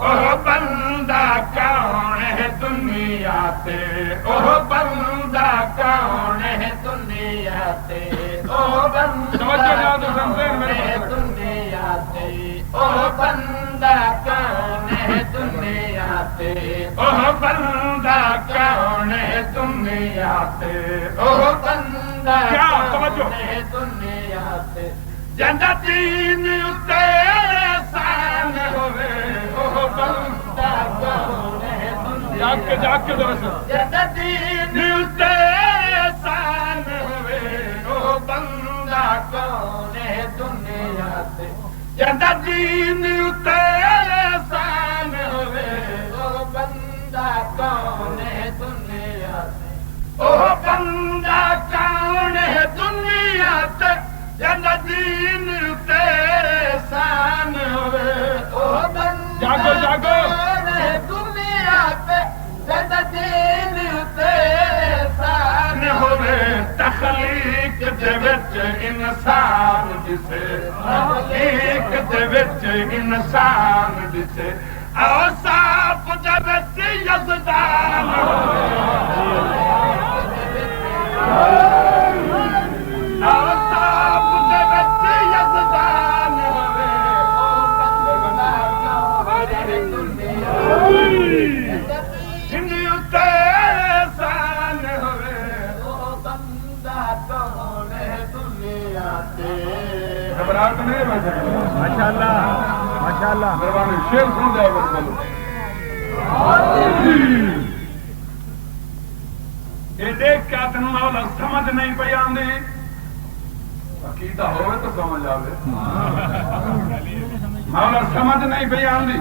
اوہ بندہ کون ہے دنیا تے اوہ بندہ کون ہے دنیا تے اوہ بندہ کون ہے دنیا تے اوہ بندہ کون ہے دنیا تے اوہ بندہ کون ہے دنیا تے اوہ بندہ کون ہے دنیا تے جندا دین اتے احسان ہوئے اوہ بندہ کون ہے دنیا تے جاگ کے جندا دین اتے احسان ہوئے اوہ بندہ کون ہے دنیا تے جندا دین اتے احسان ہوئے اوہ بندہ کون ہے دنیا تے اوہ بندہ کون ہے دنیا تے جندا دین اتے احسان ہوئے اوہ بندہ کون ہے دنیا تے جندا دین اتے احسان ہوئے تخلیق دے وچ انسان جسے تخلیق دے وچ انسان جسے اوصاف دے وچ یزدان اوصاف دے وچ یزدان ہوئے اوہ بندہ کون ہے دنیا جن اتے احسان ہوئے اوہ بندہ کون ہے دنیا تے گھبراہٹ نہیں ماشاءاللہ ماشاءاللہ مہربانی شیر سن جائے بولو یہ دیکھ کے تینوں مولا سمجھ نہیں پئی آندی عقیدہ ہوئے تو سمجھ آوے مولا سمجھ نہیں پئی آندی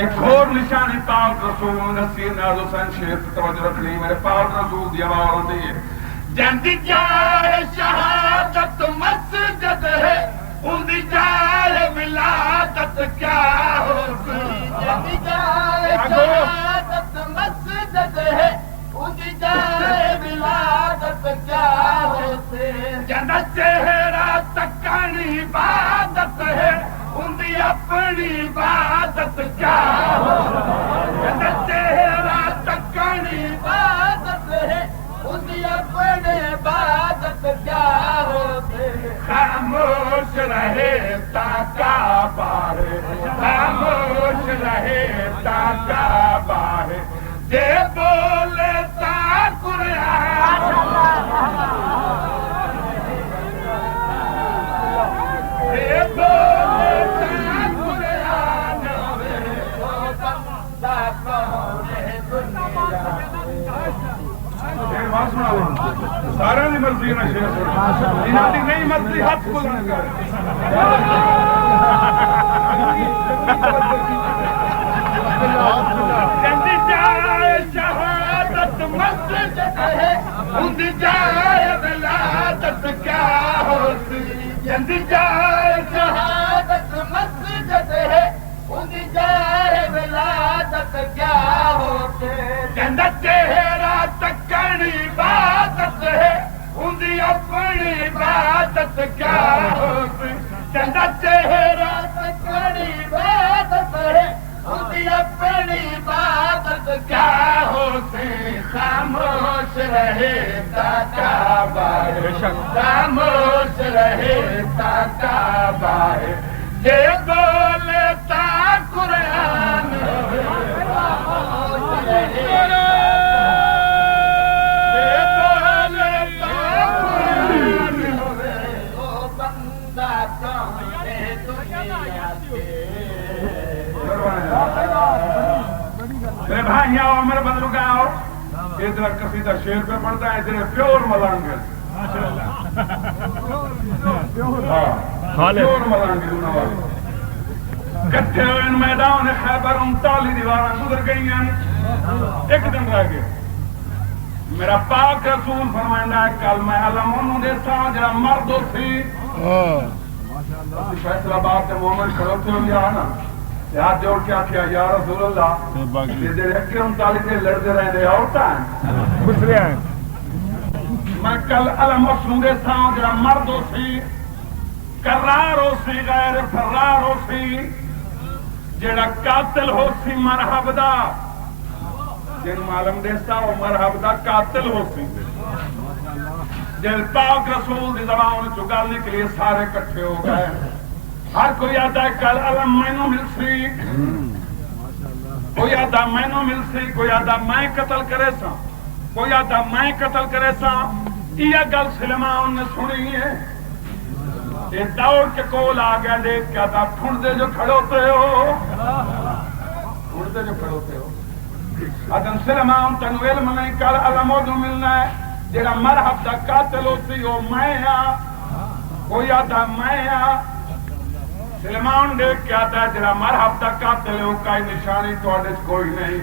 ایک اور نشانی پاک رسول نصیر نیاز حسین شیخ توجہ رکھنی میرے پاک رسول دی آواز ہوتی ہے جندی جائے شہادت مسجد ہے ان دی جائے ولادت کیا ہوتی جندی جائے شہادت مسجد ہے ان دی جائے ولادت کیا ہوتی جندہ چہرہ تکانی عبادت ہے ان دی اپنی عبادت کیا ہوتی جندہ چہرہ تکانی عبادت ہے ان دی اپنی عبادت کیا ہوتی خاموش رہے تاکہ بارے خاموش رہے تاکہ بارے جے بولے تا قرآن جے بولے تا قرآن اوہ بندہ کون ہے دنیا سارا دی مرضی نہ شیر انہاں دی نہیں مرضی ہاتھ بلند کر جندی جائے شہادت مسجد ہے ان دی جائے ولادت کیا ہوتی جندی جائے شہادت مسجد ہے ان دی جائے ولادت کیا ہوتی جندہ چہرہ تکانی عبادت ہے ان دی اپنی عبادت کیا ہوتی جندہ چہرہ تکانی عبادت ہے ان دی اپنی عبادت کیا ہوتی خاموش رہے تاکہ بارے خاموش رہے تاکہ بارے جے بولے تا قرآن خاموش رہے جے بولے تا قرآن اوہ بندہ کون ہے دنیا تے میرے بھائی آؤ میرے بزرگ آؤ ادھر قصیدہ شعر پہ پڑھتا ہے ادھر پیور ملانگ پیور ملانگ کٹھے ہوئے میدان خیبر 39 دیوار گزر گئی ہیں ایک دن رہ گئے میرا پاک رسول فرمائندہ ہے کل میں علم انہوں دے سا جرا مردو سی فیصلہ بات ہے مومن کھڑوتے ہو گیا نا ہاتھ جوڑ کے آکھیا یا رسول اللہ یہ دے رکھے 39 سے لڑتے رہے دے عورتاں خوش رہے ہیں میں کل علم انہوں دے سا جرا مردو سی کرار ہو سی غیر فرار ہو سی جڑا قاتل ہو سی مرحب دا جن معلوم دیستا وہ مرحب دا قاتل ہو سی دل پاک رسول دی زبان چو گل نکلی سارے کٹھے ہو گئے ہر کوئی آتا ہے کل علم مینو مل سی کوئی آتا مینو مل سی کوئی آتا میں قتل کرے سا کوئی آتا میں قتل کرے سا یہ گل سلمان نے سنی ہے یہ دوڑ کے کول آ گیا دیکھ کیا تھا ٹھنڈے جو کھڑوتے ہو ٹھنڈے جو کھڑوتے ہو ادم سلمان تنو علم نہیں کل علم ادو ملنا ہے جیڑا مرحب دا قاتل ہوتی ہو میں ہاں کوئی آتا میں ہاں سلمان دیکھ کے آتا ہے جیڑا مرحب دا قاتل ہو کئی نشانی توڑے کوئی نہیں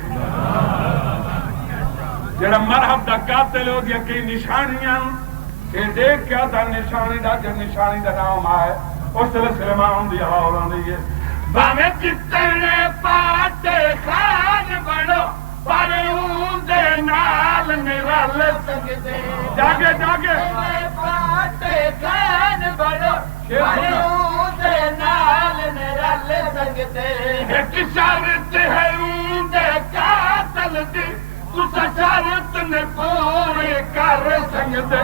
جیڑا مرحب دا قاتل ہو دیا کئی نشانیاں کہ دیکھ کے آتا نشانی دا جب نشانی دا نام آئے اس لئے سلمان دی آولا نہیں ہے بانے جتنے پاتے خان بڑھو پر اون دے نال نرال سکتے جاگے جاگے پاتے خان بڑھو پر اون دے نال نرال سکتے ایک شرط ہے اون دے قاتل دی تُسا شرط نے پورے کر سکتے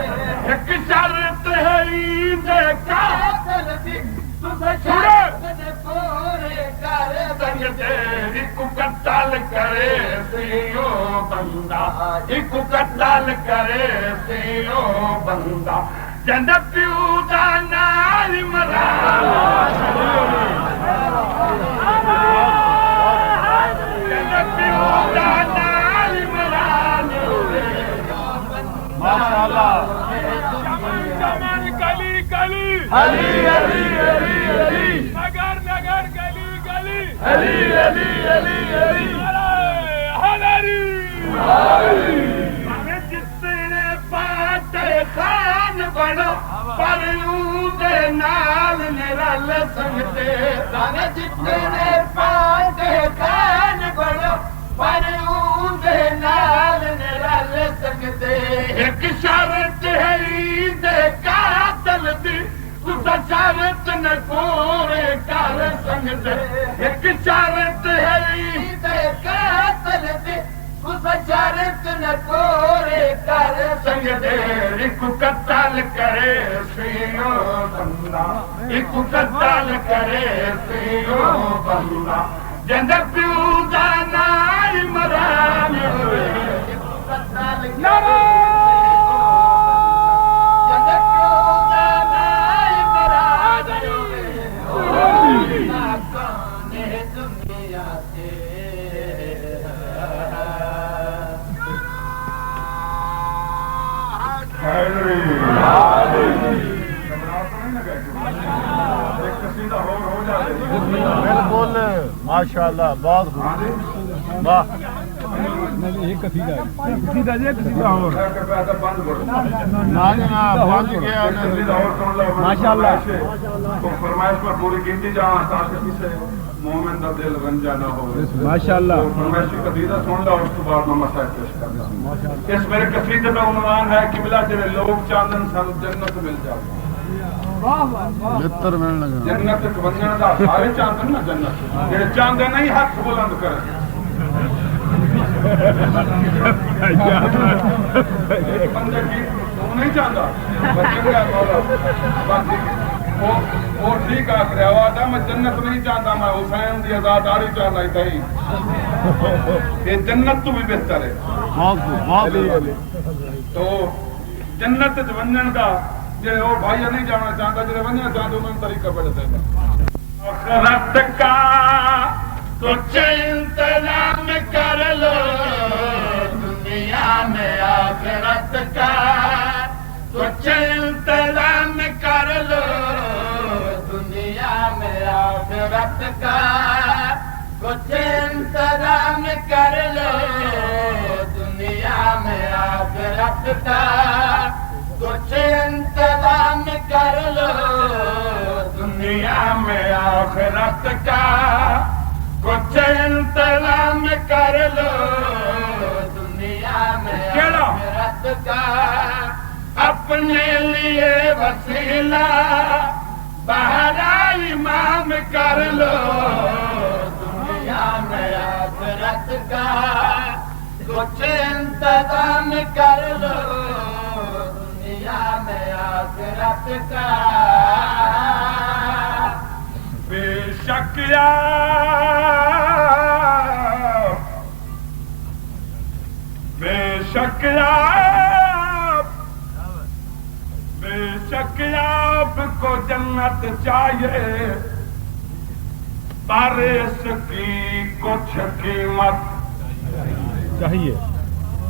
ایک شرط ہے عید قاتل دی تُسا شرط نے پورے کر سکتے ایک قتل کرے سیو بندہ ایک قتل کرے سیو بندہ جنت پیو دا نال مرا جنت پیو دا نال ماشاءاللہ چمن گلی گلی علی علی علی علی نگر نگر گلی گلی علی علی علی علی ہلری ہمیں جتنے پاتے خان بڑھو پر اون دے نال نرال سکتے ہمیں جتنے پاتے خان بڑھو پر اون دے نال نرال سکتے ایک شرط ہے عید قاتل دی تُسا شرط نے پورے کر سکتے ایک شرط ہے عید قاتل دی تُسا شرط نے پورے کر سکتے ایک قتل کرے سیو بندہ ایک قتل کرے سیو بندہ جندر پیو دا نال مران ہوئے نارا جندر پیو دا نال مران ہوئے ناکانے دنیا سے بالکل ماشاءاللہ بہت خوب واہ ایک قصیدہ ہے قصیدہ جی قصیدہ اور نا جناب بند گیا ماشاءاللہ تو فرمائش پر پوری کیتی جہاں تاکہ کسی مومن دا دل رنجا نہ ہو ماشاءاللہ فرمائشی قصیدہ سن لو اس کے بعد میں مسائل پیش کر اس میرے قصیدے کا عنوان ہے قبلہ جڑے لوگ چاندن سن جنت مل جاتے لتر ملن لگا جنت ونجن دا سارے چاندن نا جنت جڑے چاندے نہیں ہاتھ بلند کرے ایک بندے کی تو نہیں چاہتا بچن کا مولا وہ ٹھیک آ کرے آواز میں جنت نہیں چاہتا میں حسین دی آزاداری چاہتا ہی تھی یہ جنت تو بھی بہتر ہے تو جنت ونجن دا جی وہ بھائی نہیں جانا چاہتا جی ونجنا چاہتا انہوں نے طریقہ پڑھ دیتا آخرت کا کچھ انتظام کر لو دنیا میں آخرت کا کچھ انتظام کر لو دنیا میں آخرت کا کچھ انتظام کر لو دنیا میں آخرت کا کچھ انتظام کر لو دنیا میں آخرت کا کچھ انتظام کر لو دنیا میں آخرت کا اپنے لیے وسیلہ بہرا امام کر لو کا کچھ انتظام کر لو دنیا میں آخرت کا بے شک یا بے شک آپ کو جنت چاہیے پر اس کی کچھ قیمت چاہیے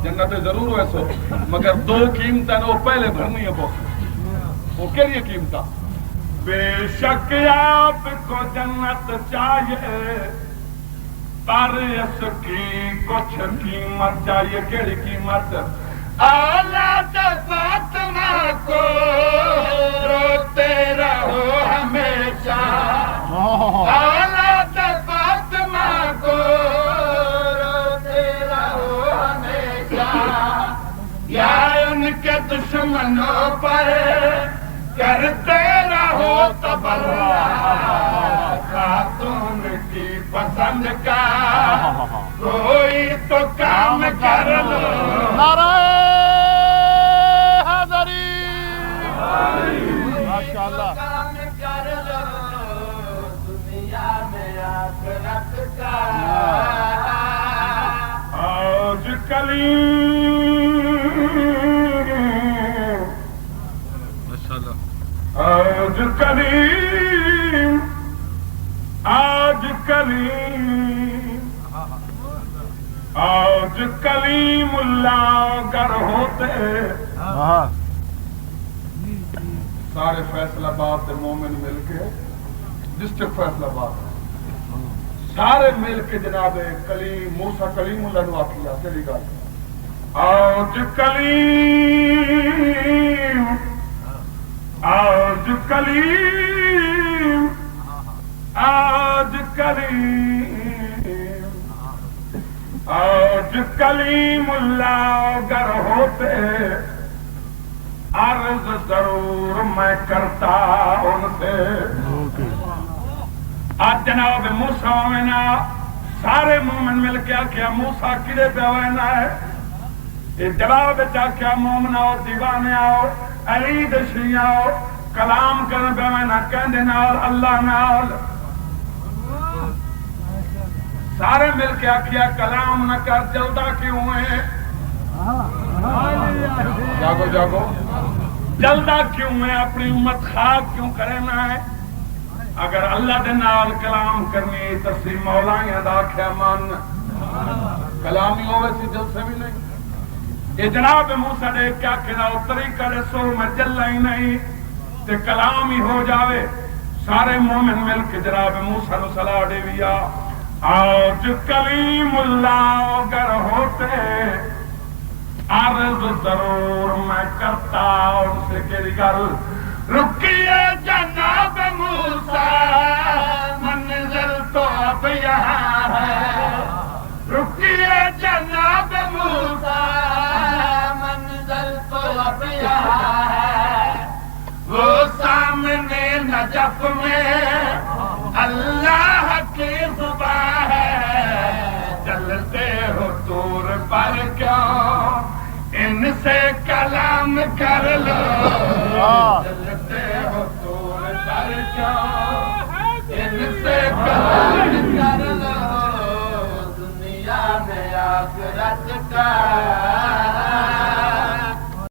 جنت ضرور ہے سو مگر دو قیمتیں وہ پہلے بھرنی ہے بہت وہ کے لیے قیمت بے شک آپ کو جنت چاہیے پر اس کی کچھ قیمت چاہیے کیڑی قیمت اولاد فاطمہ کو روتے رہو ہمیشہ اولاد فاطمہ کو روتے رہو ہمیشہ یا ان کے دشمنوں پر کرتے رہو تبرع خاتون کی پسند کا کوئی تو کام کر لو نعرہ حیدری ماشاءاللہ کام کر لو دنیا میں آخرت کا آج کلیم آج کلیم آج کلیم آج کلیم اللہ گر ہوتے سارے فیصلہ آباد کے مومن مل کے ڈسٹرکٹ فیصلہ آباد سارے مل کے جناب کلیم موسیٰ کلیم اللہ نے آخیا کہڑی گل آج کلیم آج کلیم آج کلیم آج کلیم اللہ گر ہوتے عرض ضرور میں کرتا ان سے آج جناب موسیٰ ہونا سارے مومن مل کے آخیا موسیٰ کدے پہ ہونا ہے یہ جواب آخیا مومن آؤ دیوانے آؤ علی دشی آؤ کلام کرن پہ ہونا کہندے نال اللہ نال سارے مل کے آخیا کلام نہ کر جلدا کیوں ہے جاگو جاگو جلدا کیوں ہے اپنی امت خاک کیوں کرنا ہے اگر اللہ دے نال کلام کرنی تسی مولا دا آخیا من کلامی ہوئے سی جل سے بھی نہیں یہ جناب موسیٰ نے کیا کہنا وہ طریقہ دے سو میں جل ہی نہیں تے کلام ہی ہو جاوے سارے مومن مل کے جناب موسیٰ نو صلاح دے ویا آج کلیم اللہ اگر ہوتے عرض ضرور میں کرتا ان سے کہڑی گل رکیے جناب موسیٰ منزل تو اب یہاں ہے رکیے جناب موسیٰ منزل تو اب یہاں ہے وہ سامنے نجف میں اللہ کی زبان ہے چلتے ہو طور پر کیوں ان سے کلام کر لو چلتے ہو طور پر کیوں ان سے کلام کر لو دنیا میں آخرت کا